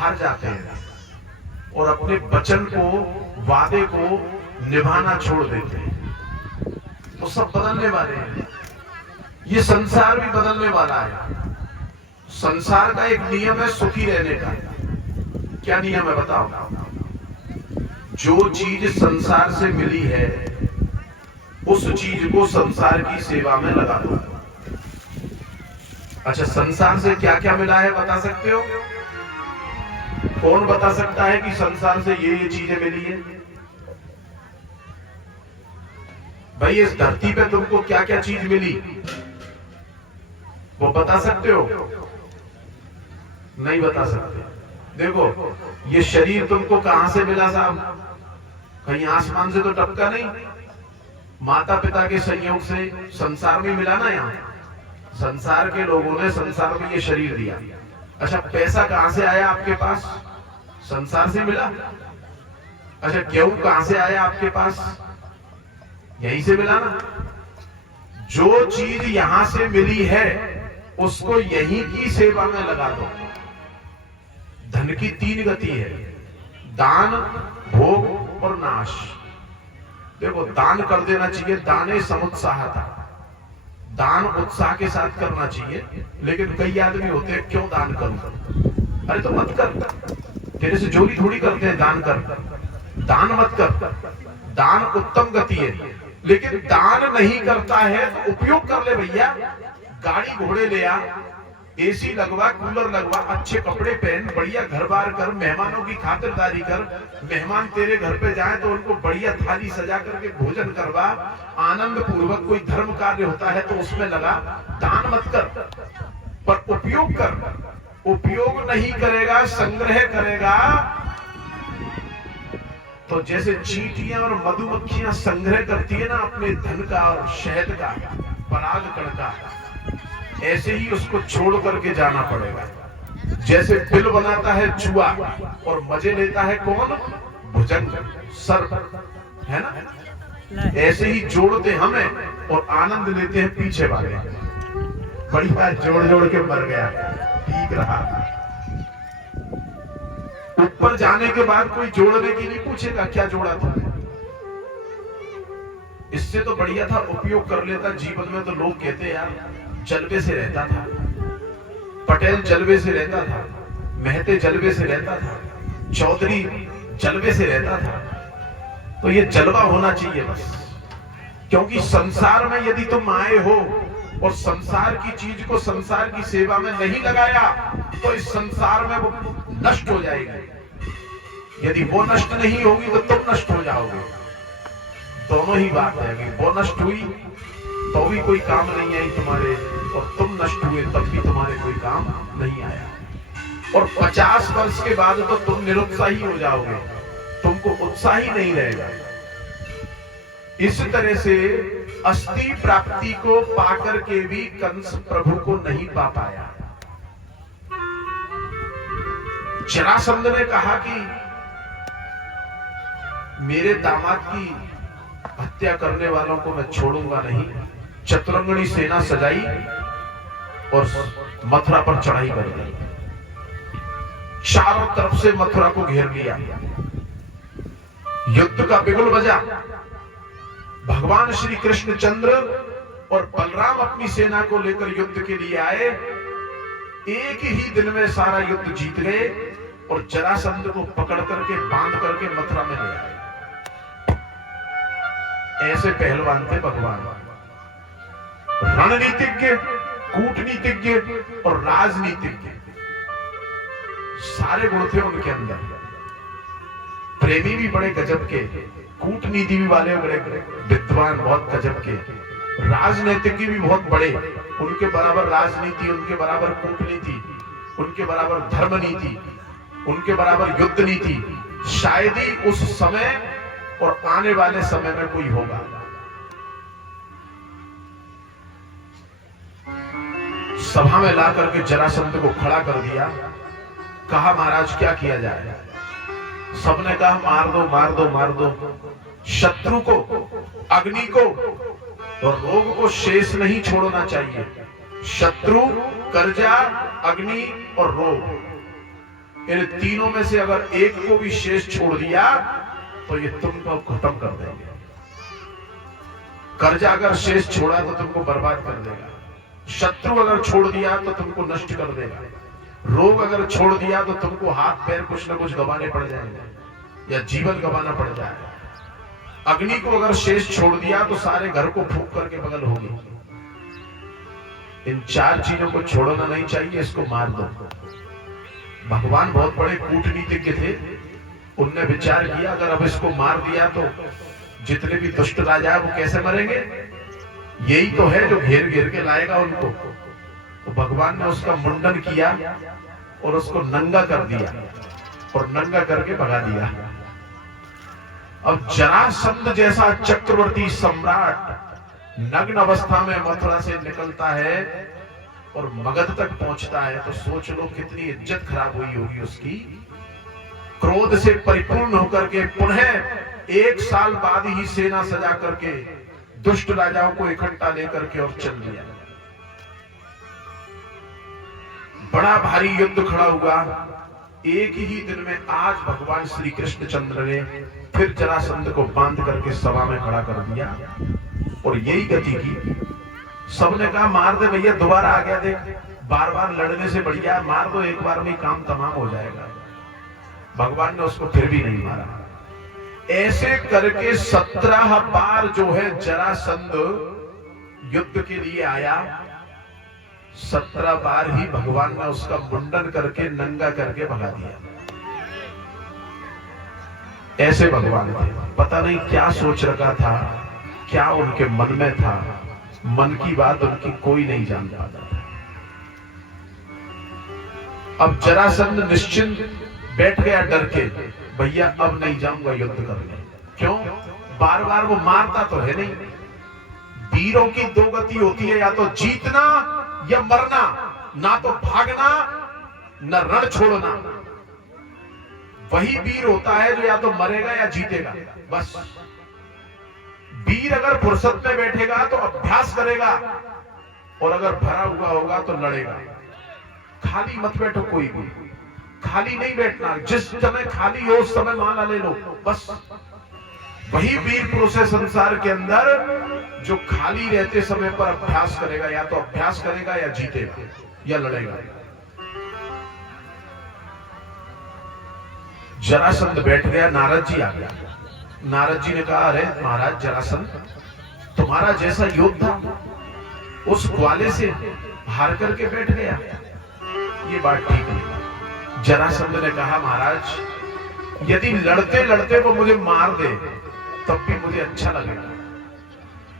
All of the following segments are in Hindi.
हार जाते हैं और अपने वचन को, वादे को निभाना छोड़ देते हैं। तो सब बदलने वाले हैं, ये संसार भी बदलने वाला है। संसार का एक नियम है सुखी रहने का। क्या नियम है बताओ? जो चीज संसार से मिली है उस चीज को संसार की सेवा में लगा दो। अच्छा, संसार से क्या क्या मिला है बता सकते हो? कौन बता सकता है कि संसार से ये चीजें मिली है? भाई इस धरती पे तुमको क्या क्या चीज मिली वो बता सकते हो? नहीं बता सकते। देखो, ये शरीर तुमको कहां से मिला साहब? कहीं आसमान से तो टपका नहीं, माता पिता के संयोग से संसार में मिला ना। यहाँ संसार के लोगों ने संसार में ये शरीर दिया। अच्छा, पैसा कहां से आया आपके पास? संसार से मिला। अच्छा, गेहूं कहां से आया आपके पास? यहीं से मिला ना। जो चीज यहां से मिली है उसको यहीं की सेवा में लगा दो। धन की 3 गति है, दान, भोग और नाश। देखो, दान कर देना चाहिए, दाने समुत्साहता। दान उत्साह के साथ करना चाहिए। लेकिन कई आदमी होते हैं, क्यों दान करूं? अरे तो मत कर, तेरे से चोरी थोड़ी करते हैं, दान कर। दान मत कर, दान उत्तम गति है। लेकिन दान नहीं करता है तो उपयोग कर ले भैया। गाड़ी घोड़े ले आ, एसी लगवा, कूलर लगवा, अच्छे कपड़े पहन, बढ़िया घर बार कर, मेहमानों की खातिरदारी कर। मेहमान तेरे घर पे जाए तो उनको बढ़िया थाली सजा करके भोजन करवा, आनंद पूर्वक। कोई धर्म कार्य होता है तो उसमें लगा। दान मत कर, पर उपयोग कर। उपयोग नहीं करेगा, संग्रह करेगा तो जैसे चींटियां और मधुमक्खियां संग्रह करती है ना अपने धन का और शहद का, परागकण का, ऐसे ही उसको छोड़ करके जाना पड़ेगा। जैसे बिल बनाता है चूहा और मजे लेता है कौन? भुजंग, सर्प, है ना? ऐसे ही जोड़ते हमें और आनंद लेते हैं पीछे वाले। बढ़िया जोड़ जोड़ के मर गया, ठीक रहा। ऊपर जाने के बाद कोई जोड़ने की नहीं पूछेगा क्या जोड़ा तुमने। इससे तो बढ़िया था उपयोग कर लेता जीवन में। तो लोग कहते यार जलवे से रहता था, पटेल जलवे से रहता था, मेहते जलवे से रहता था, चौधरी जलवे से रहता था। तो ये जलवा होना चाहिए बस। क्योंकि संसार में यदि तुम आए हो और संसार की चीज को संसार की सेवा में नहीं लगाया तो इस संसार में वो नष्ट हो जाएगी। यदि वो नष्ट नहीं होगी तो तुम नष्ट हो जाओगे। दोनों ही बात है कि वो नष्ट हुई तो भी कोई काम नहीं आई तुम्हारे, और तुम नष्ट हुए तब भी तुम्हारे कोई काम नहीं आया। और 50 वर्ष के बाद तो तुम निरुत्साही हो जाओगे, तुमको उत्साह ही नहीं रहेगा। इस तरह से अस्थि प्राप्ति को पाकर के भी कंस प्रभु को नहीं पा पाया। जरासंध ने कहा कि मेरे दामाद की हत्या करने वालों को मैं छोड़ूंगा नहीं। चतुरंगणी सेना सजाई और मथुरा पर चढ़ाई कर दी। चारों तरफ से मथुरा को घेर लिया। युद्ध का बिगुल बजा। भगवान श्री कृष्णचंद्र और बलराम अपनी सेना को लेकर युद्ध के लिए आए। एक ही दिन में सारा युद्ध जीत गए और जरासंध को पकड़ करके बांध करके मथुरा में ले आए। ऐसे पहलवान थे भगवान। रणनीतिज्ञ, कूटनीतिज्ञ और राजनीतिज्ञ सारे गुण थे उनके अंदर। प्रेमी भी बड़े गजब के, कूटनीति भी वाले बड़े विद्वान बहुत गजब के, राजनीतिज्ञ भी बहुत बड़े। उनके बराबर राजनीति, उनके बराबर कूटनीति, उनके बराबर धर्म नीति, उनके बराबर युद्ध नीति शायद ही उस समय और आने वाले समय में कोई होगा। सभा में ला करके जरासंध को खड़ा कर दिया। कहा महाराज क्या किया जाए? सबने कहा मार दो मार दो मार दो। शत्रु को, अग्नि को और रोग को शेष नहीं छोड़ना चाहिए। शत्रु, कर्जा, अग्नि और रोग इन तीनों में से अगर एक को भी शेष छोड़ दिया तो ये तुमको खत्म कर देंगे। कर्जा अगर शेष छोड़ा तो तुमको बर्बाद कर देगा, शत्रु अगर छोड़ दिया तो तुमको नष्ट कर देगा, रोग अगर छोड़ दिया तो तुमको हाथ पैर कुछ ना कुछ गंवाने पड़ जाएंगे या जीवन गंवाना पड़ जाएगा। अग्नि को अगर शेष छोड़ दिया तो सारे घर को फूंक करके बगल होगी। इन चार चीजों को छोड़ना नहीं चाहिए, इसको मार दो। भगवान बहुत बड़े कूटनीतिज्ञ थे, उनने विचार किया अगर अब इसको मार दिया तो जितने भी दुष्ट राजा है वो कैसे मरेंगे, यही तो है जो घेर घेर के लाएगा उनको। तो भगवान ने उसका मुंडन किया और उसको नंगा कर दिया और नंगा करके भगा दिया। अब जरासंध जैसा चक्रवर्ती सम्राट नग्न अवस्था में मथुरा से निकलता है और मगध तक पहुंचता है, तो सोच लो कितनी इज्जत खराब हुई होगी उसकी। क्रोध से परिपूर्ण होकर के पुनः 1 साल बाद ही सेना सजा करके दुष्ट राजाओं को इकट्ठा लेकर के और चल दिया। बड़ा भारी युद्ध खड़ा हुआ। एक ही दिन में आज भगवान श्री कृष्ण चंद्र ने फिर जरासंध को बांध करके सभा में खड़ा कर दिया और यही गति की। सबने कहा मार दे भैया, दोबारा आ गया देख, बार बार लड़ने से बढ़िया मार दो, एक बार में काम तमाम हो जाएगा। भगवान ने उसको फिर भी नहीं मारा। ऐसे करके 17 बार जो है जरासंध युद्ध के लिए आया, 17 बार ही भगवान ने उसका मुंडन करके नंगा करके भगा दिया। ऐसे भगवान थे, पता नहीं क्या सोच रखा था, क्या उनके मन में था, मन की बात उनकी कोई नहीं जान पाता था। अब जरासंध निश्चिंत बैठ गया डर के, भैया अब नहीं जाऊंगा युद्ध करने। क्यों? बार बार वो मारता तो है नहीं। वीरों की 2 गति होती है, या तो जीतना या मरना, ना तो भागना न रण छोड़ना। वही वीर होता है जो या तो मरेगा या जीतेगा। बस वीर अगर फुर्सत में बैठेगा तो अभ्यास करेगा और अगर भरा हुआ होगा तो लड़ेगा। खाली मत बैठो, कोई भी खाली नहीं बैठना। जिस समय खाली हो उस समय माला ले लो, बस। वही वीर पुरुष है संसार के अंदर जो खाली रहते समय पर अभ्यास करेगा, या तो अभ्यास करेगा या जीतेगा या लड़ेगा। जरासंध बैठ गया, नारद जी आ गया। नारद जी ने कहा, अरे महाराज जरासंध, तुम्हारा जैसा योद्धा उस ग्वाले से हार करके बैठ गया, ये बात ठीक नहीं। जरासंध ने कहा, महाराज यदि लड़ते लड़ते वो मुझे मार दे तब भी मुझे अच्छा लगेगा,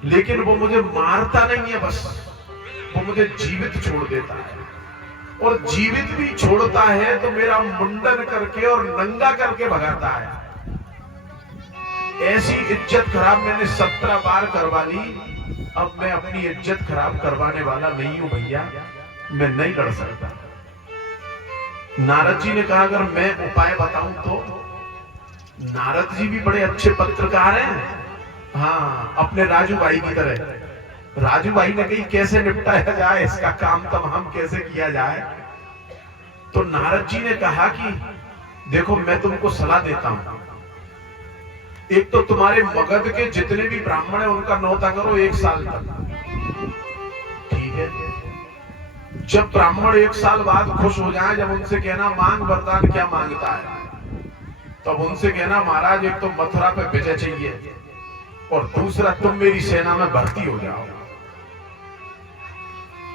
लेकिन वो मुझे मारता नहीं है, बस वो मुझे जीवित छोड़ देता है। और जीवित भी छोड़ता है तो मेरा मुंडन करके और नंगा करके भगाता है। ऐसी इज्जत खराब मैंने 17 बार करवा ली, अब मैं अपनी इज्जत खराब करवाने वाला नहीं हूं भैया, मैं नहीं लड़ सकता। नारद जी ने कहा, अगर मैं उपाय बताऊं तो? नारद जी भी बड़े अच्छे पत्रकार हैं, हाँ, अपने राजू भाई की तरह। राजू भाई ने कही कैसे निपटाया जाए, इसका काम तमाम कैसे किया जाए। तो नारद जी ने कहा कि देखो मैं तुमको सलाह देता हूं, एक तो तुम्हारे मगध के जितने भी ब्राह्मण हैं उनका न्योता करो 1 साल तक, ठीक है। जब ब्राह्मण 1 साल बाद खुश हो जाए, जब उनसे कहना मांग वरदान क्या मांगता है, तब उनसे कहना महाराज एक तो मथुरा पे विजय चाहिए और दूसरा तुम मेरी सेना में भर्ती हो जाओ।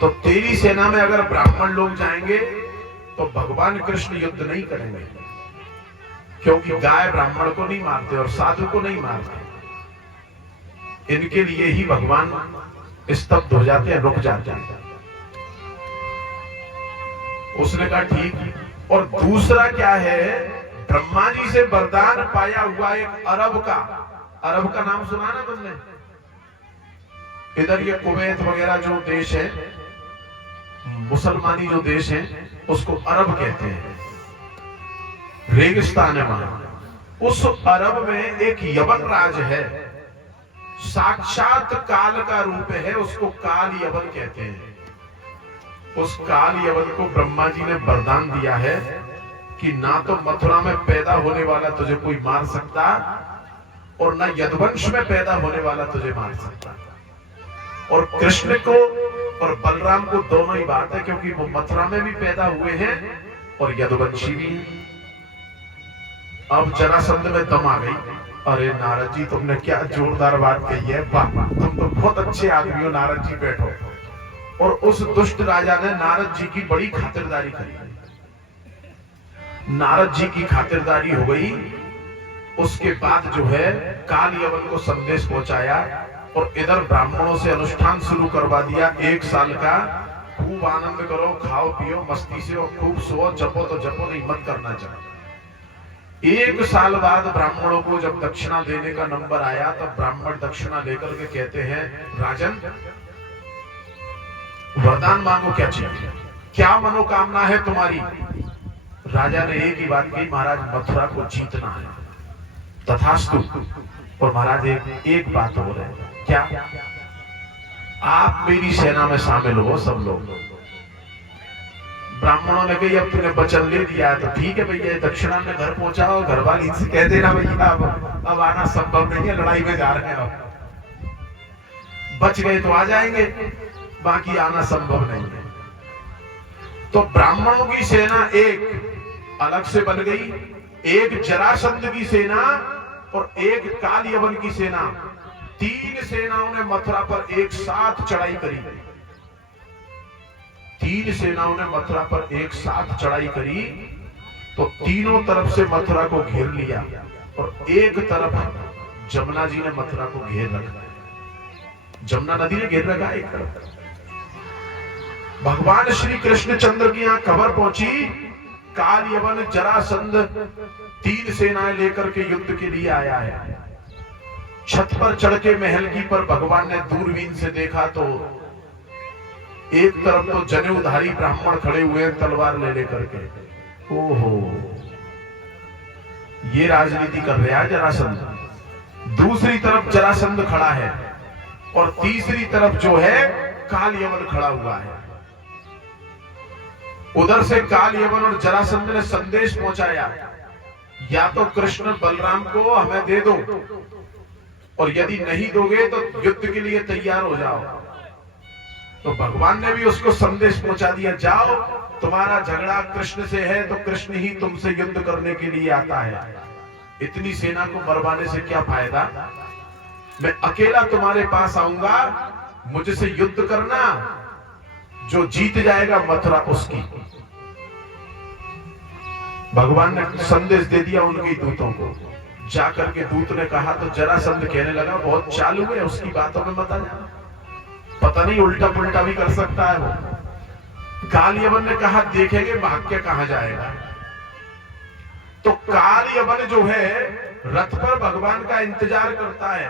तो तेरी सेना में अगर ब्राह्मण लोग जाएंगे तो भगवान कृष्ण युद्ध नहीं करेंगे, क्योंकि गाय ब्राह्मण को नहीं मारते और साधु को नहीं मारते। इनके लिए ही भगवान स्तब्ध हो जाते हैं, रुक जाते हैं। उसने कहा ठीक। और दूसरा क्या है, ब्रह्मा जी से वरदान पाया हुआ एक अरब का नाम सुना ना तुमने? इधर ये कुवैत वगैरह जो देश है, मुसलमानी जो देश है, उसको अरब कहते हैं, रेगिस्तान है वहां। उस अरब में एक यवन राज है, साक्षात काल का रूप है, उसको काल यवन कहते हैं। उस काल यवन को ब्रह्मा जी ने वरदान दिया है कि ना तो मथुरा में पैदा होने वाला तुझे कोई मार सकता और ना यदुवंश में पैदा होने वाला तुझे मार सकता। और कृष्ण को और बलराम को दोनों ही बात है, क्योंकि वो मथुरा में भी पैदा हुए हैं और यदुवंशी भी हैं। अब जरासंध में दम आ गई। अरे नारद जी, तुमने क्या जोरदार बात कही है, वाह, तुम तो बहुत अच्छे आदमी हो, नारद जी बैठो। और उस दुष्ट राजा ने नारद जी की बड़ी खातिरदारी करी। नारद जी की खातिरदारी हो गई। उसके बाद जो है काल यवन को संदेश पहुंचाया और इधर ब्राह्मणों से अनुष्ठान शुरू करवा दिया 1 साल का। खूब आनंद करो, खाओ पियो मस्ती से और खूब सो, जपो तो जपो, नहीं मत करना चाहिए। 1 साल बाद ब्राह्मणों को जब दक्षिणा देने का नंबर आया, तब ब्राह्मण दक्षिणा लेकर के कहते हैं, राजन वरदान मांगो, क्या चाहिए, क्या मनोकामना है तुम्हारी। राजा ने एक ही बात कही, महाराज मथुरा को जीतना है। तथास्तु। और महाराज एक बात और है, क्या, आप मेरी सेना में शामिल हो सब लोग। ब्राह्मणों ने कही, अब तूने वचन ले दिया है तो ठीक है भैया, दक्षिणा में घर पहुंचा और घर वाली से कह देना भैया अब आना संभव नहीं है, लड़ाई में जा रहे हैं, अब बच गए तो आ जाएंगे, बाकी आना संभव नहीं है। तो ब्राह्मणों की सेना एक अलग से बन गई, एक जरासंध की सेना और एक काल यवन की सेना। 3 सेनाओं ने मथुरा पर एक साथ चढ़ाई करी। 3 सेनाओं ने मथुरा पर एक साथ चढ़ाई करी तो तीनों तरफ से मथुरा को घेर लिया और एक तरफ जमुना जी ने मथुरा को घेर रखा। जमुना नदी ने घेर रखा एक तरफ। भगवान श्री कृष्णचंद्र की यहां खबर पहुंची, काल यवन जरासंध 3 सेनाएं लेकर के युद्ध के लिए आया है। छत पर चढ़ के महल की पर भगवान ने दूरबीन से देखा तो एक तरफ तो जनेऊधारी ब्राह्मण खड़े हुए हैं तलवार ले लेकर के। ओहो, ये राजनीति कर रहा है जरासंध। दूसरी तरफ जरासंध खड़ा है और तीसरी तरफ जो है काल यवन खड़ा हुआ है। उधर से काल यवन और जरासंध ने संदेश पहुंचाया, या तो कृष्ण बलराम को हमें दे दो और यदि नहीं दोगे तो युद्ध के लिए तैयार हो जाओ। तो भगवान ने भी उसको संदेश पहुंचा दिया, जाओ, तुम्हारा झगड़ा कृष्ण से है तो कृष्ण ही तुमसे युद्ध करने के लिए आता है। इतनी सेना को मरवाने से क्या फायदा, मैं अकेला तुम्हारे पास आऊंगा, मुझसे युद्ध करना, जो जीत जाएगा मथुरा उसकी। भगवान ने संदेश दे दिया उनके दूतों को। जाकर के दूत ने कहा तो जरासंध कहने लगा, बहुत चालू है, उसकी बातों में मत आ जाना, पता नहीं उल्टा पुल्टा भी कर सकता है वो। काल यवन ने कहा, देखेंगे भाग के कहां जाएगा। तो काल यवन जो है रथ पर भगवान का इंतजार करता है।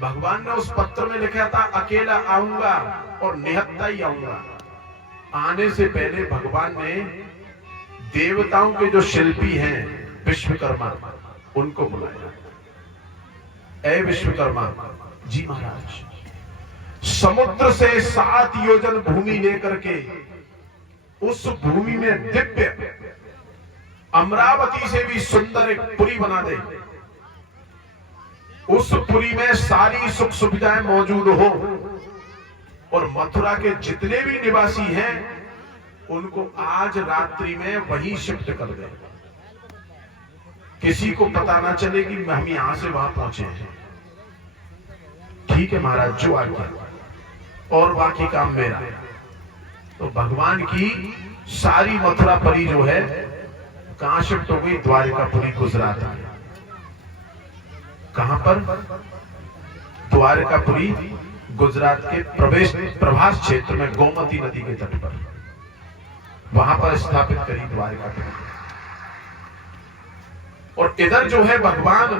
भगवान ने उस पत्र में लिखा था, अकेला आऊंगा और निहत्था ही आऊंगा। आने से पहले भगवान ने देवताओं के जो शिल्पी हैं विश्वकर्मा, उनको बुलाया। ऐ विश्वकर्मा जी महाराज, समुद्र से 7 योजन भूमि लेकर के उस भूमि में दिव्य अमरावती से भी सुंदर एक पुरी बना दे। उस पुरी में सारी सुख सुविधाएं मौजूद हो और मथुरा के जितने भी निवासी हैं उनको आज रात्रि में वहीं शिफ्ट कर दे, किसी को पता ना चले कि हम यहां से वहां पहुंचे हैं। ठीक है महाराज, जो आज्ञा, और बाकी काम मेरा। तो भगवान की सारी मथुरापुरी जो है कहां शिफ्ट हो गई, द्वारिकापुरी गुजरात में। कहां पर, द्वारिकापुरी गुजरात के प्रभास क्षेत्र में गोमती नदी के तट पर, वहां पर स्थापित करी द्वारिकापुरी। और इधर जो है भगवान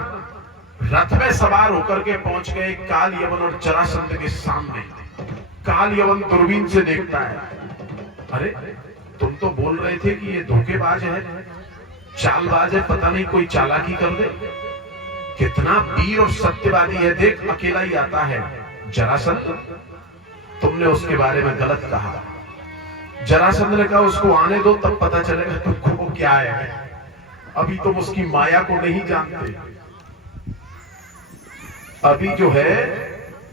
रथ में सवार होकर के पहुंच गए काल यवन और जरासंध के सामने। काल यवन दूरबीन से देखता है, अरे तुम तो बोल रहे थे कि ये धोखेबाज है, चालबाज है, पता नहीं कोई चालाकी कर दे। कितना वीर और सत्यवादी है, देख अकेला ही आता है। जरासंध, तुमने उसके बारे में गलत कहा। जरासंध ने कहा, उसको आने दो, तब पता चलेगा तुमको वो क्या है, अभी तुम उसकी माया को नहीं जानते। अभी जो है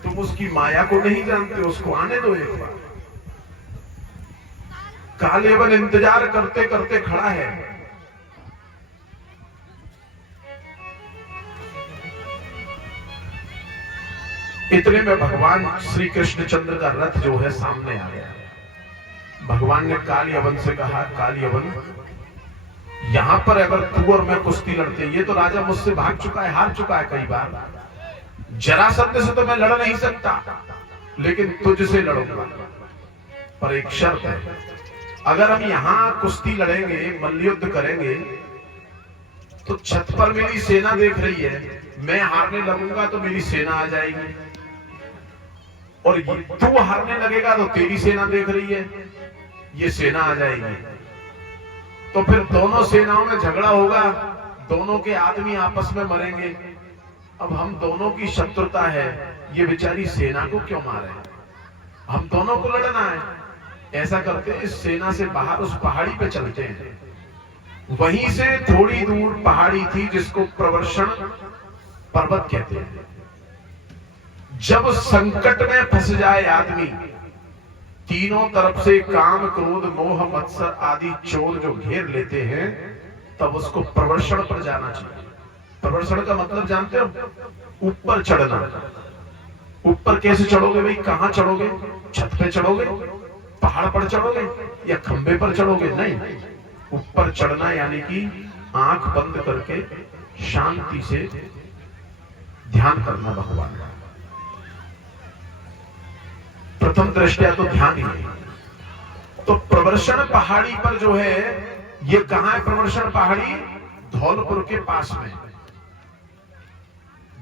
तुम उसकी माया को नहीं जानते, उसको आने दो एक बार। कालियवन इंतजार करते करते खड़ा है। इतने में भगवान श्री कृष्णचंद्र का रथ जो है सामने आ गया। भगवान ने कालियवन से कहा, कालियवन यहां पर अगर तू और मैं कुश्ती लड़ते, ये तो राजा मुझसे भाग चुका है, हार चुका है कई बार, जरासंध से तो मैं लड़ नहीं सकता, लेकिन तुझसे लड़ूंगा। पर एक शर्त है, अगर हम यहां कुश्ती लड़ेंगे, मल्लयुद्ध करेंगे, तो छत पर मेरी सेना देख रही है, मैं हारने लगूंगा तो मेरी सेना आ जाएगी, और तू हारने लगेगा तो तेरी सेना देख रही है, ये सेना आ जाएगी। तो फिर दोनों सेनाओं में झगड़ा होगा, दोनों के आदमी आपस में मरेंगे। अब हम दोनों की शत्रुता है, ये बेचारी सेना को क्यों मारे, हम दोनों को लड़ना है। ऐसा करते हैं, इस सेना से बाहर उस पहाड़ी पे चलते हैं। वहीं से थोड़ी दूर पहाड़ी थी जिसको प्रवर्षण पर्वत कहते हैं। जब संकट में फंस जाए आदमी, तीनों तरफ से काम, क्रोध, मोह, मत्सर आदि चोर जो घेर लेते हैं, तब उसको प्रवर्षण पर जाना चाहिए। प्रवर्षण का मतलब जानते हो, ऊपर चढ़ना। ऊपर कैसे चढ़ोगे भाई, कहां चढ़ोगे, छत पे चढ़ोगे, पहाड़ पर चढ़ोगे या खंबे पर चढ़ोगे, नहीं, ऊपर चढ़ना यानी कि आंख बंद करके शांति से ध्यान करना भगवान का। प्रथम दृष्टया तो ध्यान ही नहीं। तो प्रवर्षण पहाड़ी पर जो है, ये कहां है प्रवर्षण पहाड़ी, धौलपुर के पास में।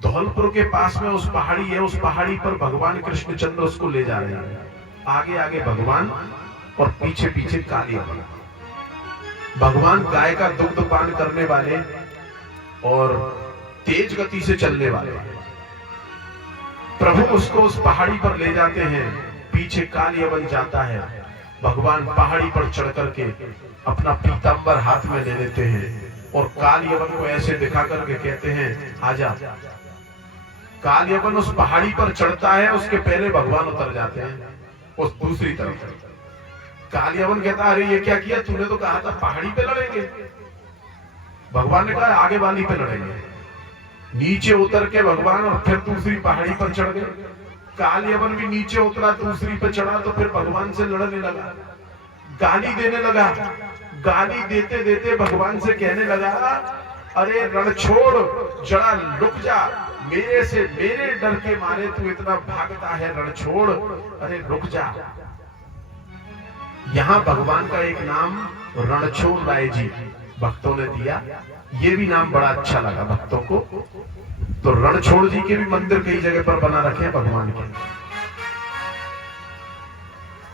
धौलपुर के पास में उस पहाड़ी है, उस पहाड़ी पर भगवान कृष्णचंद्र उसको ले जा रहे हैं। आगे आगे भगवान और पीछे पीछे कालियवन। भगवान गाय का दुग्ध पान करने वाले और तेज गति से चलने वाले, प्रभु उसको उस पहाड़ी पर ले जाते हैं, पीछे कालियवन जाता है। भगवान पहाड़ी पर चढ़ करके अपना पीतांबर हाथ में ले लेते हैं और कालियवन को ऐसे दिखा करके कहते हैं, आजा। कालियवन उस पहाड़ी पर चढ़ता है, उसके पहले भगवान उतर जाते हैं उस दूसरी तरफ। कालियवन कहता, अरे ये क्या किया तूने, तो कहा था पहाड़ी पे लड़ेंगे। भगवान ने कहा आगे वाली पे लड़ेंगे। नीचे उतर के भगवान और फिर दूसरी पहाड़ी पर चढ़ गए। कालियवन भी नीचे उतरा, दूसरी पे चढ़ा, तो फिर भगवान से लड़ने लगा, गाली देने लगा। गाली देते देते भगवान से कहने लगा, अरे रण छोड़, जरा रुक जा, मेरे से, मेरे डर के मारे तू इतना भागता है, रण छोड़, अरे रुक जा। यहां भगवान का एक नाम रणछोड़ राय जी भक्तों ने दिया, ये भी नाम बड़ा अच्छा लगा भक्तों को। तो रणछोड़ जी के भी मंदिर कई जगह पर बना रखे हैं भगवान के।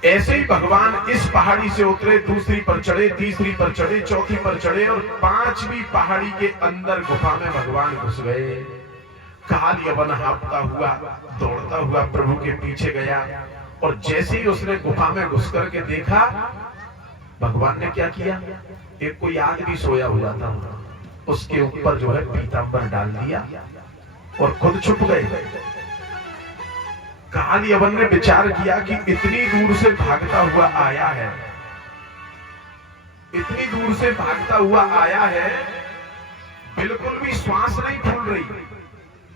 ऐसे ही भगवान इस पहाड़ी से उतरे, दूसरी पर चढ़े, तीसरी पर चढ़े, चौथी पर चढ़े और पांचवी पहाड़ी के अंदर गुफा में भगवान घुस गए। कालियवन हाँफता हुआ, दौड़ता हुआ प्रभु के पीछे गया और जैसे ही उसने गुफा में घुस करके देखा, भगवान ने क्या किया, एक कोई आदमी सोया हुआ था, उसके ऊपर जो है पीतांबर डाल दिया और खुद छुप गए। कालियवन ने विचार किया कि इतनी दूर से भागता हुआ आया है, इतनी दूर से भागता हुआ आया है, बिल्कुल भी श्वास नहीं फूल रही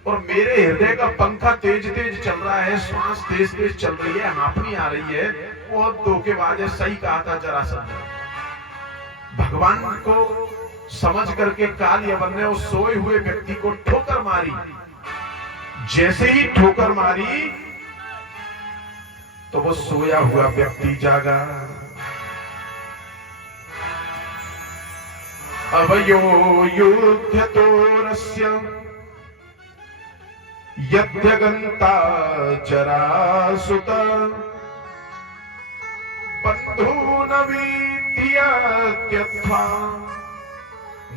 और मेरे हृदय का पंखा तेज तेज चल रहा है, श्वास तेज तेज चल रही है, हाँफनी आ रही है, बहुत धोखेबाज है। सही कहा था जरासंध। भगवान को समझ करके कालियवन ने उस सोए हुए व्यक्ति को ठोकर मारी। जैसे ही ठोकर मारी तो वो सोया हुआ व्यक्ति जागा। अवयो युध्यतोरस्य यद्यगन्ता जरासुत बन्धूनवीत्यत्यथवा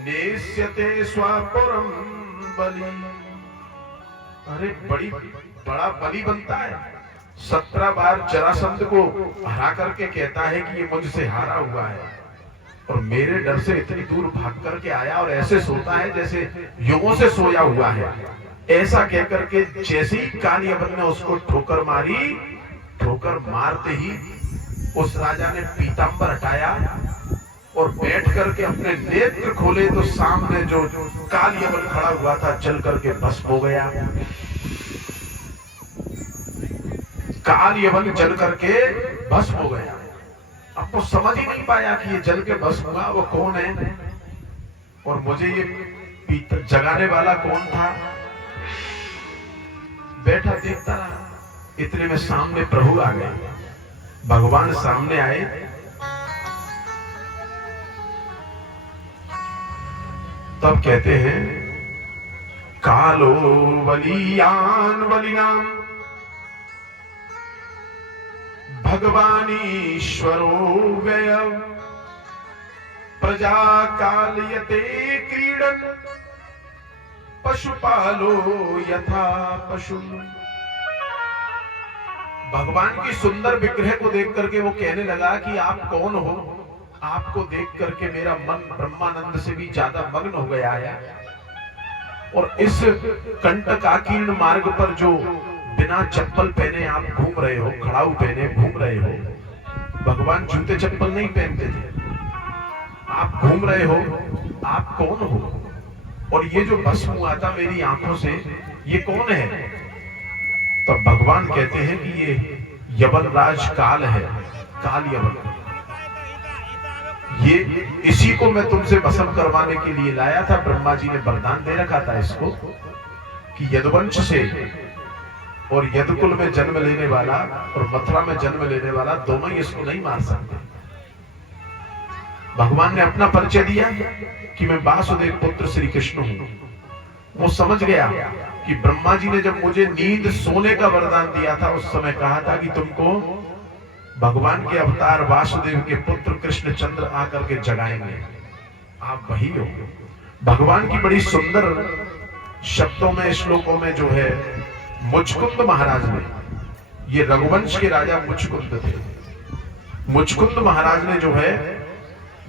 नेष्यते स्वापुरं बलि। अरे बड़ा बलि बनता है, 17 बार जरासंध को हरा करके कहता है कि ये मुझसे हारा हुआ है। और मेरे डर से इतनी दूर भाग करके आया और ऐसे सोता है जैसे युगों से सोया हुआ है। ऐसा कहकर के जैसे ही कालियवन ने उसको ठोकर मारी, ठोकर मारते ही उस राजा ने पीतांबर हटाया और बैठ करके अपने नेत्र खोले तो सामने जो कालियवन खड़ा हुआ था जल करके भस्म हो गया। कालियवन जल करके भस्म हो गया। अब तो समझ ही नहीं पाया कि ये जल के भस्म हुआ वो कौन है और मुझे ये जगाने वाला कौन था। बैठा देखता रहा। इतने में सामने प्रभु आ गए, भगवान सामने आए। तब कहते हैं कालो बलियान बलिनाम भगवान ईश्वरो व्यय प्रजा कालयते क्रीडन पशुपालो यथा पशु। भगवान की सुंदर विग्रह को देख करके वो कहने लगा कि आप कौन हो। आपको देख करके मेरा मन ब्रह्मानंद से भी ज्यादा मग्न हो गया है और इस कंटकाकीर्ण मार्ग पर जो बिना चप्पल पहने आप घूम रहे हो, खड़ाऊ पहने घूम रहे हो। भगवान जूते चप्पल नहीं पहनते थे। आप घूम रहे हो, आप कौन हो और ये जो भस्म हुआ था मेरी आंखों से ये कौन है। तो भगवान कहते हैं कि ये यवनराज काल है, काल यवन। ये इसी को मैं तुमसे भस्म करवाने के लिए लाया था। ब्रह्मा जी ने वरदान दे रखा था इसको कि यदुवंश से और यदुकुल में जन्म लेने वाला और मथुरा में जन्म लेने वाला दोनों ही इसको नहीं मार सकते। भगवान ने अपना परिचय दिया कि मैं वासुदेव पुत्र श्री कृष्ण हूं। वो समझ गया कि ब्रह्मा जी ने जब मुझे नींद सोने का वरदान दिया था उस समय कहा था कि तुमको भगवान के अवतार वासुदेव के पुत्र कृष्ण चंद्र आकर के जगाएंगे, आप वही हो। भगवान की बड़ी सुंदर शब्दों में श्लोकों में जो है मुचकुंद महाराज ने, ये रघुवंश के राजा मुचकुंद थे, मुचकुंद महाराज ने जो है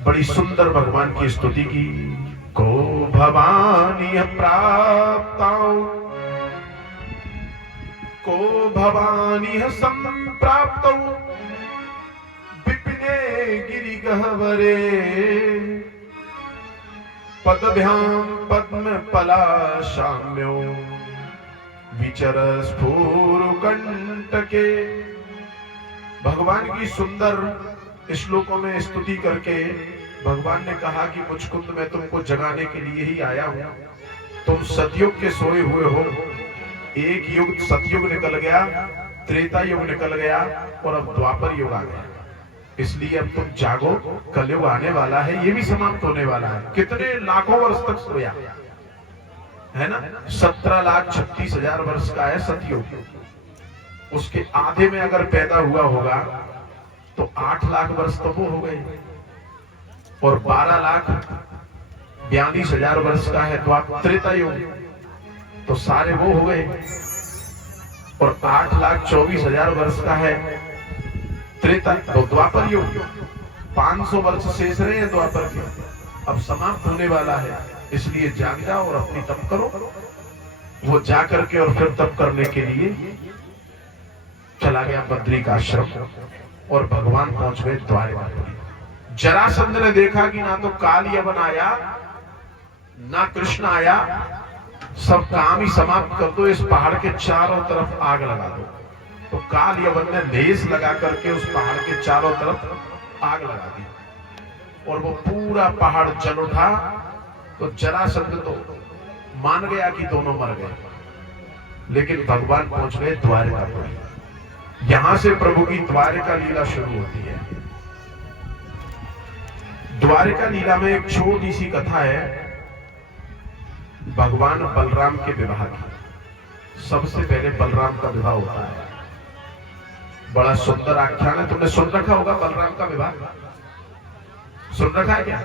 बड़ी सुंदर भगवान की स्तुति की। को भवानी प्राप्ताओ को भवानी संप्राप्तौ विपिने गिरि गह्वरे पदभ्याम पद्म पलाशाम्यो विचर स्फुर कंटके। भगवान की सुंदर श्लोकों में स्तुति करके भगवान ने कहा कि मुचकुंद मैं तुमको जगाने के लिए ही आया हूं। तुम सतयुग के सोए हुए हो। एक युग सतयुग निकल गया, त्रेता युग निकल गया और अब द्वापर युग आ गया। इसलिए अब तुम जागो, कलयुग आने वाला है, ये भी समाप्त होने वाला है। कितने लाखों वर्ष तक सोया है ना, 17,36,000 वर्ष का है सतयुग। उसके आधे में अगर पैदा हुआ होगा तो 8 लाख वर्ष तो वो हो गए और 12,42,000 वर्ष का है त्रेता युग, तो सारे वो हो गए। और 8,24,000 वर्ष का है त्रेता तो द्वापर युग। 500 वर्ष शेष रहे हैं द्वापर के, अब समाप्त होने वाला है। इसलिए जाग जाओ और अपनी तप करो। वो जा करके और फिर तप करने के लिए चला गया बद्री का आश्रम और भगवान पहुंच गए द्वारकापुरी। जरासंध ने देखा कि ना तो काल यवन आया ना कृष्ण आया, सब काम ही समाप्त कर दो, इस पहाड़ के चारों तरफ आग लगा दो। तो काल यवन ने लेस लगा करके उस पहाड़ के चारों तरफ आग लगा दी और वो पूरा पहाड़ जल उठा। तो जरासंध तो मान गया कि दोनों मर गए, लेकिन भगवान पहुंच गए द्वारकापुरी। यहां से प्रभु की द्वारका लीला शुरू होती है। द्वारका लीला में एक छोटी सी कथा है भगवान बलराम के विवाह की। सबसे पहले बलराम का विवाह होता है, बड़ा सुंदर आख्यान है। तुमने सुन रखा होगा बलराम का विवाह, सुन रखा है क्या?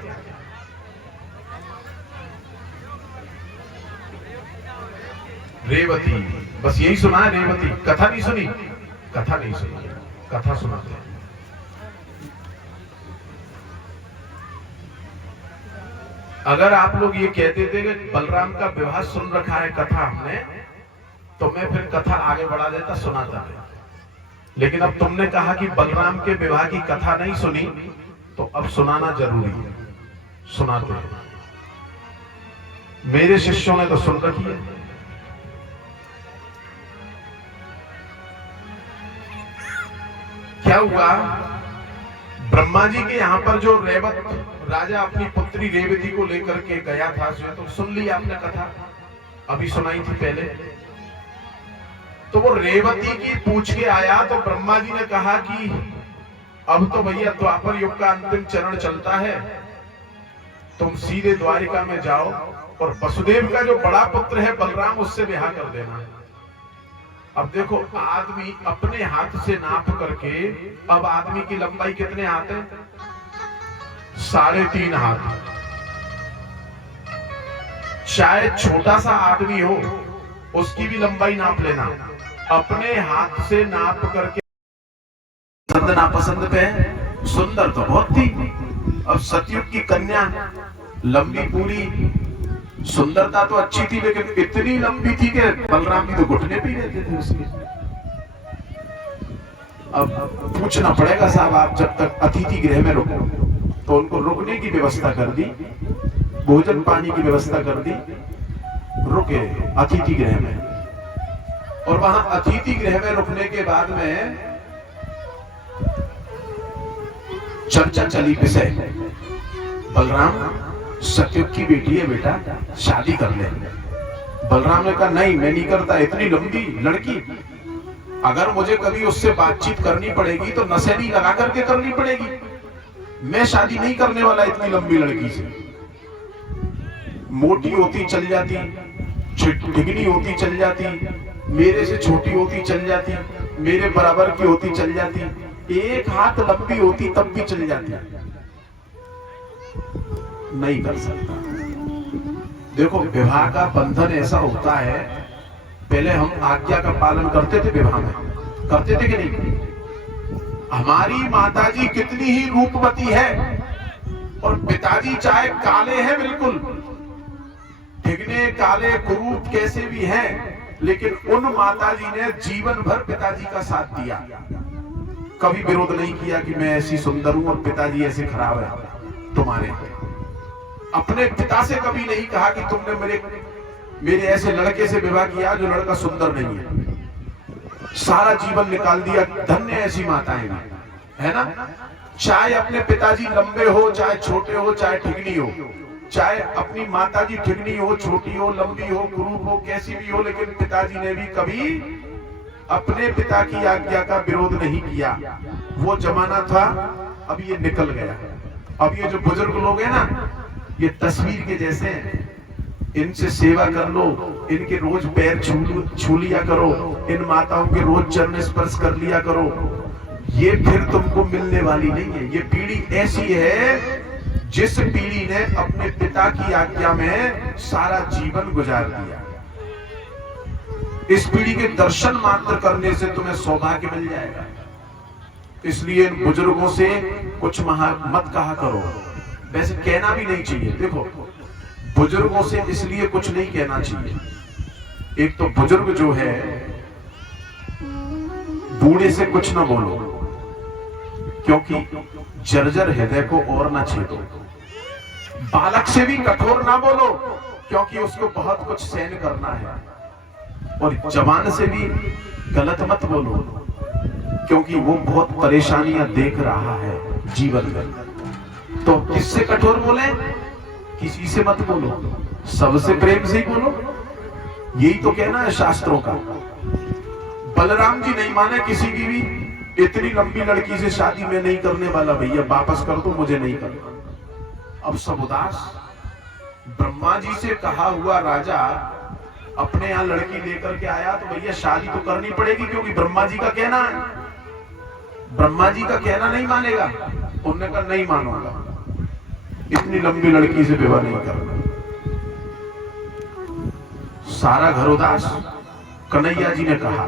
रेवती, बस यही सुना है रेवती, कथा नहीं सुनी, कथा नहीं सुनी, कथा सुनाते हैं। अगर आप लोग ये कहते थे कि बलराम का विवाह सुन रखा है कथा हमने, तो मैं फिर कथा आगे बढ़ा देता, सुनाता। लेकिन अब तुमने कहा कि बलराम के विवाह की कथा नहीं सुनी, तो अब सुनाना जरूरी है, सुनाते हैं। मेरे शिष्यों ने तो सुन रखी है। क्या हुआ, ब्रह्मा जी के यहां पर जो रेवत राजा अपनी पुत्री रेवती को लेकर के गया था, तो सुन ली आपने कथा, अभी सुनाई थी पहले। तो वो रेवती की पूछ के आया, तो ब्रह्मा जी ने कहा कि अब तो भैया द्वापर युग का अंतिम चरण चलता है, तुम सीधे द्वारिका में जाओ और वसुदेव का जो बड़ा पुत्र है बलराम, उससे ब्याह कर देना। अब देखो, आदमी अपने हाथ से नाप करके, अब आदमी की लंबाई कितने हाथ है? 3.5 हाथ। चाहे छोटा सा आदमी हो, उसकी भी लंबाई नाप लेना, अपने हाथ से नाप करके। पसंद नापसंद पे सुंदर तो बहुत थी। अब सतयुग की कन्या लंबी पूरी, सुंदरता तो अच्छी थी, लेकिन इतनी लंबी थी कि बलराम की तो घुटने भी रहते थे उसके। अब पूछना पड़ेगा साहब, आप जब तक अतिथि गृह में रुको, तो उनको रुकने की व्यवस्था कर दी, भोजन पानी की व्यवस्था कर दी, रुके अतिथि गृह में। और वहां अतिथि गृह में रुकने के बाद में चर्चा चली विषय, बलराम सतयुग की बेटी है बेटा, शादी कर ले। बलराम ने कहा नहीं, मैं नहीं करता, इतनी लंबी लड़की, अगर मुझे कभी उससे बातचीत करनी पड़ेगी तो नशेड़ी लगा करके करनी पड़ेगी, मैं शादी नहीं करने वाला इतनी लंबी लड़की से। मोटी होती चल जाती, ठिगनी होती चल जाती, मेरे से छोटी होती चल जाती, मेरे बराबर की होती चल जाती, 1 हाथ लंबी होती तब भी चल जाती, नहीं कर सकता। देखो, विवाह का बंधन ऐसा होता है, पहले हम आज्ञा का पालन करते थे, विवाह में करते थे कि नहीं? हमारी माताजी कितनी ही रूपवती है और पिताजी चाहे काले हैं, बिल्कुल ठिगने काले कुरूप कैसे भी हैं, लेकिन उन माताजी ने जीवन भर पिताजी का साथ दिया, कभी विरोध नहीं किया कि मैं ऐसी सुंदर हूं और पिताजी ऐसे खराब है तुम्हारे। अपने पिता से कभी नहीं कहा कि तुमने मेरे ऐसे लड़के से विवाह किया जो लड़का सुंदर नहीं है। सारा जीवन निकाल दिया, धन्य ऐसी माताएं है ना। चाहे अपने पिताजी लंबे हो, चाहे छोटे हो, चाहे ठिगनी हो, चाहे अपनी माताजी ठिगनी हो, छोटी हो, लंबी हो, कुरूप हो, कैसी भी हो, लेकिन पिताजी ने भी कभी अपने पिता की आज्ञा का विरोध नहीं किया। वो जमाना था, अब ये निकल गया। अब ये जो बुजुर्ग लोग हैं ना, ये तस्वीर के जैसे हैं, इनसे सेवा कर लो, इनके रोज पैर छू लिया करो, इन माताओं के रोज चरण स्पर्श कर लिया करो, ये फिर तुमको मिलने वाली नहीं है। ये पीढ़ी ऐसी है जिस पीढ़ी ने अपने पिता की आज्ञा में सारा जीवन गुजार दिया। इस पीढ़ी के दर्शन मात्र करने से तुम्हें सौभाग्य मिल जाएगा। इसलिए इन बुजुर्गों से कुछ मत कहा करो, वैसे कहना भी नहीं चाहिए। देखो, बुजुर्गों से इसलिए कुछ नहीं कहना चाहिए। एक तो बुजुर्ग जो है, बूढ़े से कुछ ना बोलो, क्योंकि जर्जर हृदय को और ना छेदो। बालक से भी कठोर ना बोलो, क्योंकि उसको बहुत कुछ सहन करना है। और जवान से भी गलत मत बोलो, क्योंकि वो बहुत परेशानियां देख रहा है जीवन में। तो किससे कठोर बोले? किसी से मत बोलो, सबसे प्रेम से ही बोलो। यही तो कहना है शास्त्रों का। बलराम जी नहीं माने किसी की भी, इतनी लंबी लड़की से शादी में नहीं करने वाला, भैया वापस कर दो, मुझे नहीं करना। अब सब उदास। ब्रह्मा जी से कहा हुआ राजा अपने यहां लड़की लेकर के आया, तो भैया शादी तो करनी पड़ेगी, क्योंकि ब्रह्मा जी का कहना है। ब्रह्मा जी का कहना नहीं मानेगा। उन्होंने कहा नहीं मानूंगा, इतनी लंबी लड़की से विवाह नहीं करना। सारा घर उदास। कन्हैया जी ने कहा,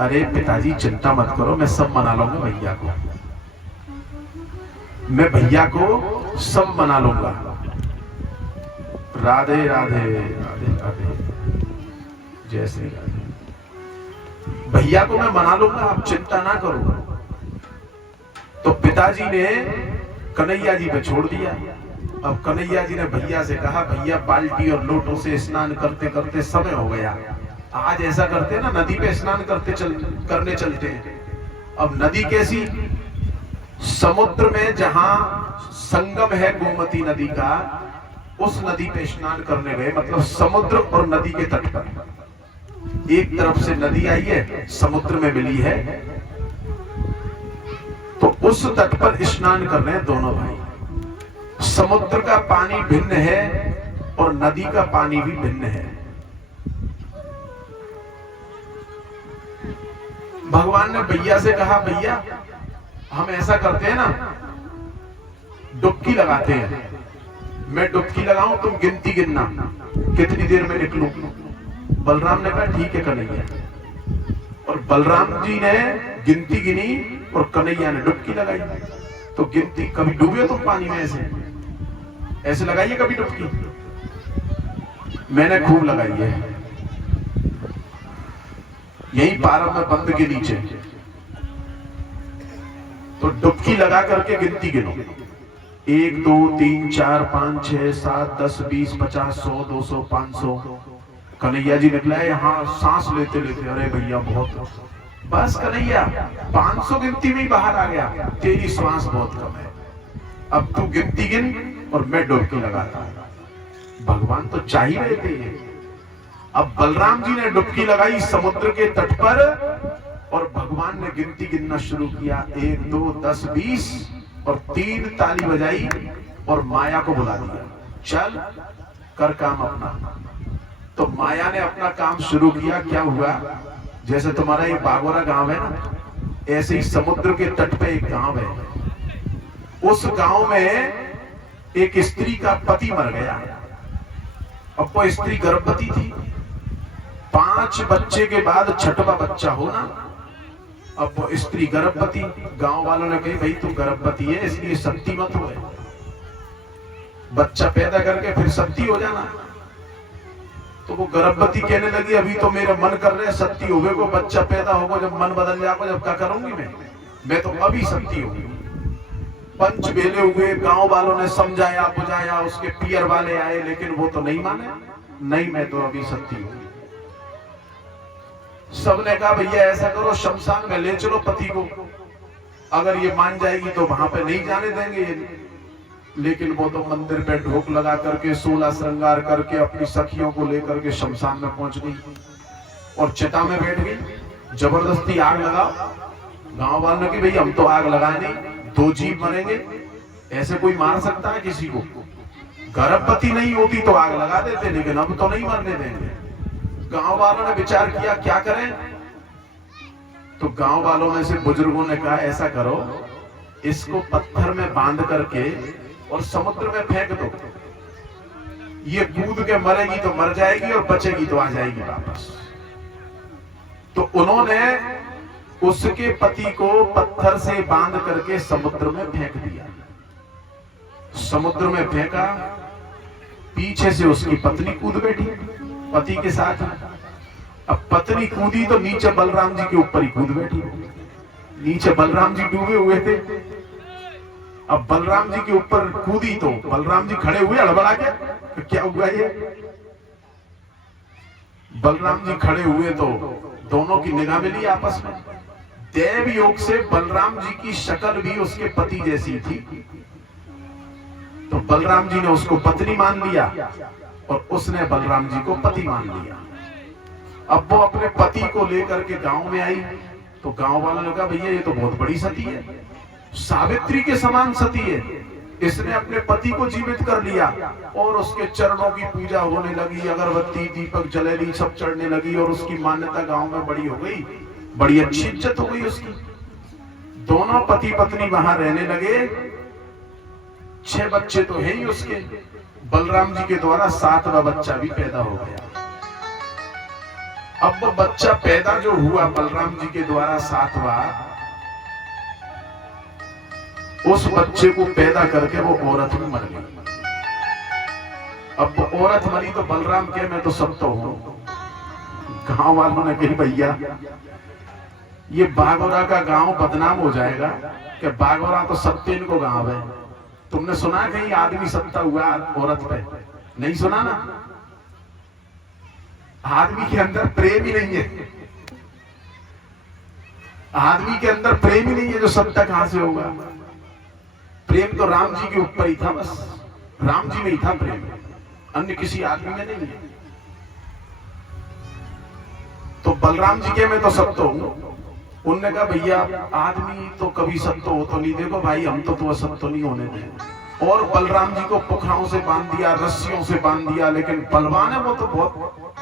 अरे पिताजी चिंता मत करो, मैं सब मना लूंगा भैया को, मैं भैया को सब मना लूंगा। राधे राधे राधे राधे, जय श्री राधे। भैया को मैं मना लूंगा, आप चिंता ना करो। तो पिताजी ने कन्हैया जी पे छोड़ दिया। अब कन्हैया जी ने भैया से कहा, भैया बाल्टी और लोटों से स्नान करते करते समय हो गया, आज ऐसा करते हैं ना, नदी पे स्नान करने चलते हैं। अब नदी कैसी? समुद्र में जहां संगम है गोमती नदी का, उस नदी पे स्नान करने गए। मतलब समुद्र और नदी के तट पर एक तरफ से नदी आई है, समुद्र में मिली है, तो उस तट पर स्नान कर रहे हैं दोनों भाई। समुद्र का पानी भिन्न है और नदी का पानी भी भिन्न है। भगवान ने भैया से कहा, भैया हम ऐसा करते हैं ना, डुबकी लगाते हैं। मैं डुबकी लगाऊं, तुम गिनती गिनना कितनी देर में निकलूं। बलराम ने कहा ठीक है कन्हैया। और बलराम जी ने गिनती गिनी और कन्हैया ने डुबकी लगाई। तो गिनती, कभी डूबे तुम पानी में? ऐसे लगाइए कभी डुबकी। मैंने खूब लगाई है, यही पारा में बंद के नीचे। तो डुबकी लगा करके गिनती गिनो, 1 2 3 4 5 6 7 10 20 50 100 200 500। कन्हैया जी निकला है यहाँ सांस लेते लेते, अरे भैया बहुत, बस कन्हैया 500 गिनती में ही बाहर आ गया, तेरी सांस बहुत कम है, अब तू गिनती गिन और मैं डुबकी लगाता हूं। भगवान तो चाह ही रहे थे। अब बलराम जी ने डुबकी लगाई समुद्र के तट पर और भगवान ने गिनती गिनना शुरू किया, 1 2 10 20 और 3 ताली बजाई और माया को बुला दिया, चल कर काम अपना। तो माया ने अपना काम शुरू किया। क्या हुआ, जैसे तुम्हारा ये बागोरा गांव है ना, ऐसे ही समुद्र के तट पे एक गांव है। उस गांव में एक स्त्री का पति मर गया। अब वो स्त्री गर्भवती थी, 5 बच्चे के बाद 6वां बच्चा होना। अब वो स्त्री गर्भवती, गांव वालों ने कही भाई तू गर्भवती है इसलिए सती मत हो, बच्चा पैदा करके फिर सती हो जाना। तो वो गर्भवती कहने लगी अभी तो मेरा मन कर रहे सती होवे को, बच्चा पैदा होगा जब मन बदल जाएगा, जब क्या करूंगी मैं तो अभी सती होगी। पंच बेले हुए, गांव वालों ने समझाया बुझाया, उसके पियर वाले आए लेकिन वो तो नहीं माने, नहीं मैं तो अभी सती हूं। सबने कहा भैया ऐसा करो शमशान में ले चलो पति को, अगर ये मान जाएगी तो वहां पे नहीं जाने देंगे ये। लेकिन वो तो मंदिर पे ढोक लगा करके 16 श्रृंगार करके अपनी सखियों को लेकर के शमशान में पहुंच गई और चिता में बैठ गई। जबरदस्ती आग लगाओ, गांव वालों ने कि भाई हम तो आग लगाए नहीं, 2 जीव मरेंगे, ऐसे कोई मार सकता है किसी को? गर्भवती नहीं होती तो आग लगा देते, लेकिन अब तो नहीं मरने देंगे। गांव वालों ने विचार किया क्या करें, तो गांव वालों में से बुजुर्गों ने कहा ऐसा करो, इसको पत्थर में बांध करके और समुद्र में फेंक दो, ये कूद के मरेगी तो मर जाएगी और बचेगी तो आ जाएगी वापस। तो उन्होंने उसके पति को पत्थर से बांध करके समुद्र में फेंक दिया। समुद्र में फेंका, पीछे से उसकी पत्नी कूद बैठी पति के साथ। अब पत्नी कूदी तो नीचे बलराम जी के ऊपर ही कूद बैठी। नीचे बलराम जी डूबे हुए थे, अब बलराम जी के ऊपर कूदी तो बलराम जी खड़े हुए हड़बड़ा के, तो क्या हुआ ये? बलराम जी खड़े हुए तो दोनों की निगाह मिली आपस में। देव योग से बलराम जी की शक्ल भी उसके पति जैसी थी, तो बलराम जी ने उसको पत्नी मान लिया और उसने बलराम जी को पति मान लिया। अब वो अपने पति को लेकर के गांव में आई तो गांव वालों ने कहा भैया ये तो बहुत बड़ी सती है, सावित्री के समान सती है, इसने अपने पति को जीवित कर लिया। और उसके चरणों की पूजा होने लगी, अगरबत्ती दीपक जलेरी सब चढ़ने लगी और उसकी मान्यता गांव में बड़ी हो गई, बड़ी अच्छी इज्जत हो गई उसकी। दोनों पति पत्नी वहां रहने लगे। 6 बच्चे तो है ही उसके, बलराम जी के द्वारा 7वां बच्चा भी पैदा हो गया। अब वो बच्चा पैदा जो हुआ बलराम जी के द्वारा 7वां, उस बच्चे को पैदा करके वो औरत भी मर गई। अब तो औरत मरी तो बलराम के मैं तो सब तो हूं। गांव वालों ने कही भैया ये बागोरा का गांव बदनाम हो जाएगा कि बागोरा तो सत्य इनको गांव है। तुमने सुना कहीं आदमी सत्ता हुआ औरत पे? नहीं सुना ना। आदमी के अंदर प्रेम ही नहीं है, आदमी के अंदर प्रेम ही नहीं है, जो सत्ता कहां से होगा? प्रेम तो राम जी के ऊपर ही था, बस राम जी में ही था प्रेम, अन्य किसी आदमी में नहीं है। तो बलराम जी के मैं तो सत्य हूं। उनने कहा भैया आदमी तो कभी सत्य हो तो नहीं, देखो भाई हम तो असत्य नहीं होने दें। और बलराम जी को पुखराओं से बांध दिया, रस्सियों से बांध दिया, लेकिन बलवान है वो तो बहुत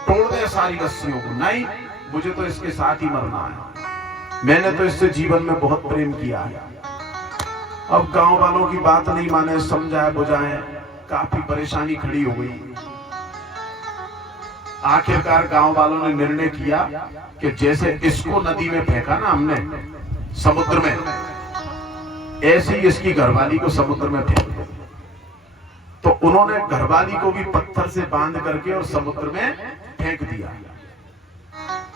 तोड़ दे सारी रस्सियों को। नहीं, मुझे तो इसके साथ ही मरना है, मैंने तो इससे जीवन में बहुत प्रेम किया है। अब गांव वालों की बात नहीं माने, समझाए बुझाए, काफी परेशानी खड़ी हो गई। आखिरकार गांव वालों ने निर्णय किया कि जैसे इसको नदी में फेंका ना हमने समुद्र में, ऐसे ही इसकी घरवाली को समुद्र में फेंक दो। तो उन्होंने घरवाली को भी पत्थर से बांध करके और समुद्र में फेंक दिया।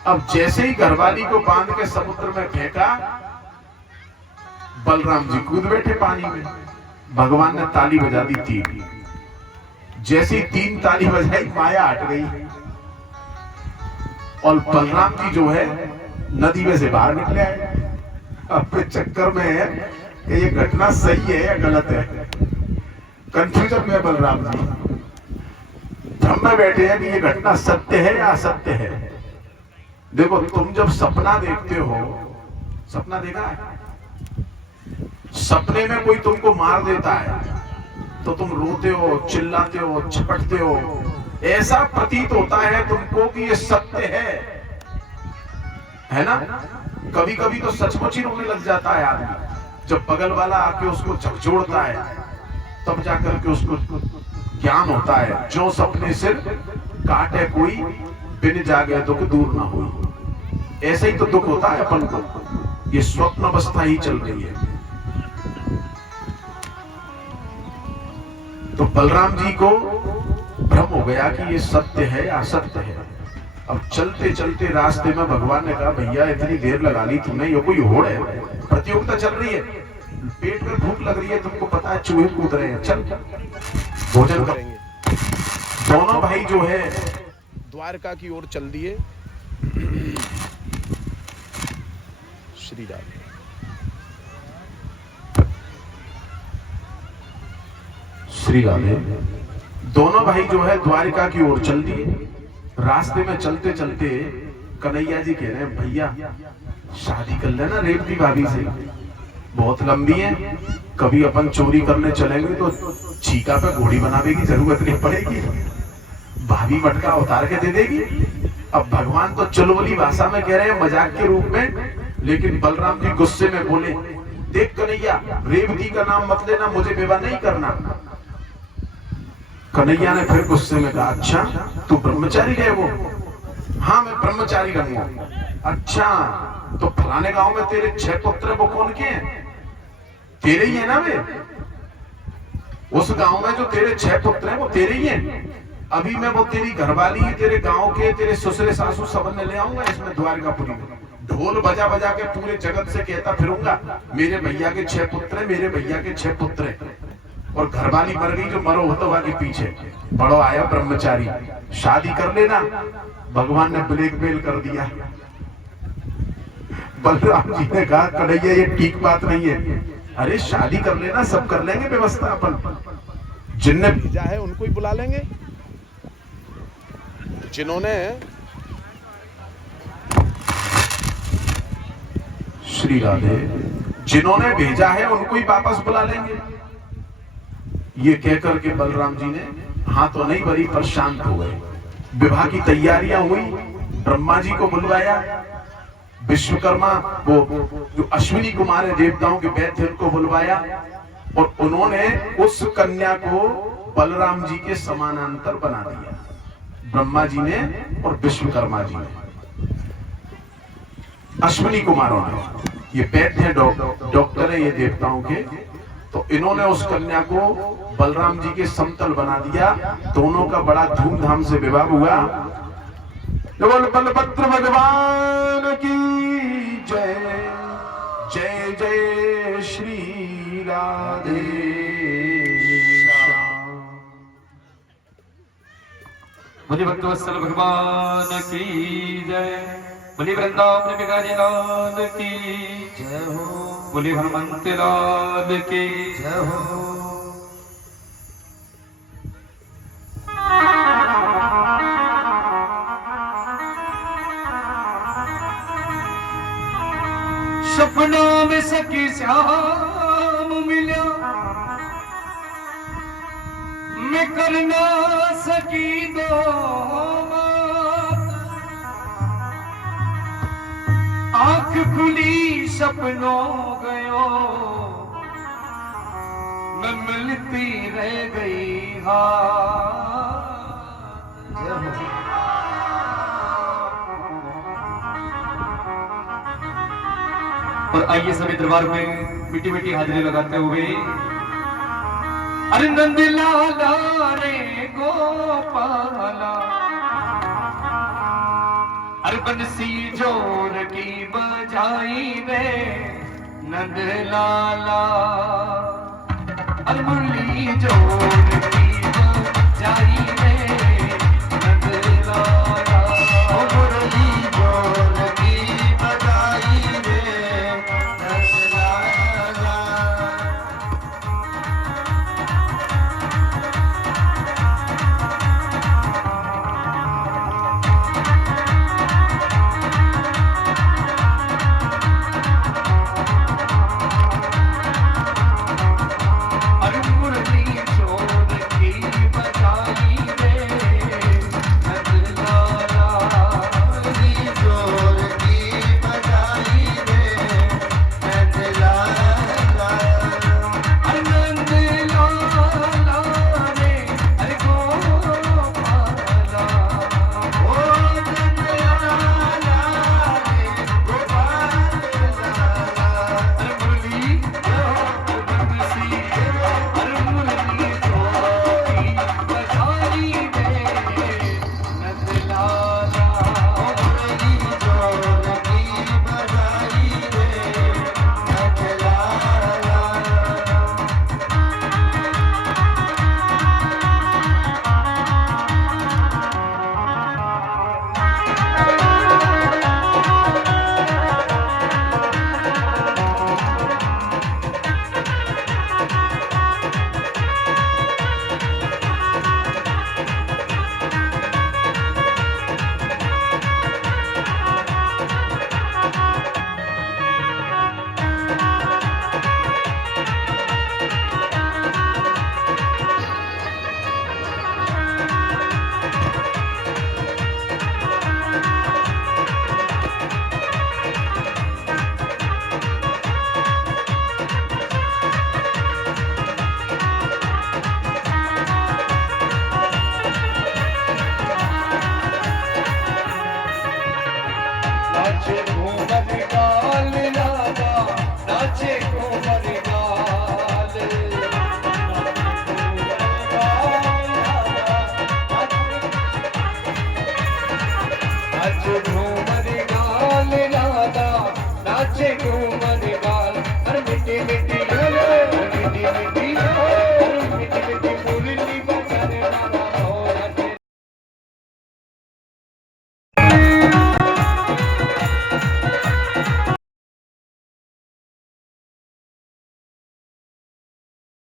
अब जैसे ही घरवाली को बांध के समुद्र में फेंका, बलराम जी कूद बैठे पानी में। भगवान ने ताली बजा दी 3। जैसी 3 ताली बजाई माया हट गई और बलराम जी जो है नदी में से बाहर निकले आए। अब चक्कर में है कि ये घटना सही है या गलत है, कंफ्यूजन में बलराम जी भ्रम में बैठे हैं कि ये घटना सत्य है या असत्य है। देखो तुम जब सपना देखते हो, सपना देखा है, सपने में कोई तुमको मार देता है तो तुम रोते हो, चिल्लाते हो, झपटते हो, ऐसा प्रतीत होता है तुमको कि ये सत्य है ना। कभी कभी तो सचमुच ही रोने लग जाता है आदमी, जब बगल वाला आके उसको झकझोड़ता है तब जाकर के उसको ज्ञान होता है, जो सपने सिर काटे कोई बिन जागे दुख दूर ना हो। ऐसे ही तो दुख होता है अपन को, ये स्वप्न अवस्था ही चल रही है। तो बलराम जी को भ्रम हो गया कि ये सत्य है या असत्य है। अब चलते चलते रास्ते में भगवान ने कहा भैया इतनी देर लगा ली तुमने, ये कोई होड़ है? प्रतियोगिता चल रही है, पेट में भूख लग रही है, तुमको पता है चूहे कूद रहे हैं, चल भोजन करेंगे। दोनों भाई जो है द्वारका की ओर चल दिए। श्री राम। श्री राधे। दोनों भाई जो है द्वारिका की ओर चल दिए। रास्ते में चलते चलते कन्हैया जी कह रहे हैं भैया शादी कर लेना रेवती भाभी से, बहुत लंबी है, कभी अपन चोरी करने चलेंगे तो चीका पे घोड़ी बनाने की जरूरत नहीं पड़ेगी, भाभी मटका उतार के दे देगी। अब भगवान तो चुलबुली भाषा में कह रहे हैं मजाक के रूप में, लेकिन बलराम जी गुस्से में बोले देख कन्हैया रेवती का नाम मत लेना, मुझे विवाह नहीं करना। कन्हैया ने फिर गुस्से में कहा अच्छा तू ब्रह्मचारी है? वो हाँ मैं ब्रह्मचारी रहूंगा। अच्छा तो फलाने गांव में तेरे 6 पुत्र वो कौन के हैं? तेरे ही है ना वे? उस गांव में जो तेरे 6 पुत्र हैं वो तेरे ही हैं। अभी मैं वो तेरी घरवाली, तेरे गांव के, तेरे ससुरे सासू सब में ले आऊंगा इसमें द्वारकापुरी में, ढोल बजा बजा के पूरे जगत से कहता फिरूंगा मेरे भैया के 6 पुत्र हैं, मेरे भैया के 6 पुत्र हैं। और घरवाली मर गई जो मरो होता के पीछे, बड़ो आया ब्रह्मचारी, शादी कर लेना। भगवान ने ब्लैकमेल कर दिया। बलराम जी ने कहा कन्हैया ये ठीक बात नहीं है, अरे शादी कर लेना, सब कर लेंगे व्यवस्था अपन, जिनने भेजा है उनको ही बुला लेंगे, जिन्होंने श्री राधे जिन्होंने भेजा है उनको ही वापस बुला लेंगे। ये कहकर के बलराम जी ने हाथों नहीं भरी पर शांत हो गए। विवाह की तैयारियां हुई, ब्रह्मा जी को बुलवाया, विश्वकर्मा वो जो अश्विनी कुमार है देवताओं के वैद्य उनको बुलवाया, और उन्होंने उस कन्या को बलराम जी के समानांतर बना दिया, ब्रह्मा जी ने और विश्वकर्मा जी ने। अश्विनी कुमारों ने, ये वैद्य है, डॉक्टर है ये देवताओं के, तो इन्होंने उस कन्या को बलराम जी के समतल बना दिया। दोनों का बड़ा धूमधाम से विवाह हुआ। बोल बलभद्र भगवान की जय। जय जय श्री राधे श्याम। बोले भक्तवत्सल भगवान की जय। बोले वृंदावन बिहारी लाल की जय हो। बोले हनुमंत लाल की जय हो। सपना में सखी श्याम मिल्या, मैं करना सकी दो आंख खुली सपनों गयो, मैं मिलती रह गई और आइए सभी दरबार में मीठी मीठी हाजिरी लगाते हुए अरे नंद लाला रे गोपाला, अरे बंसी जोर की बजाई रे नंद लाला, अरे मुरली जोर की बजाई रे नंद लाला, ओ मुरली जोर की बजाई रे नंद लाला। नाचे घूमत काल लागा, नाचे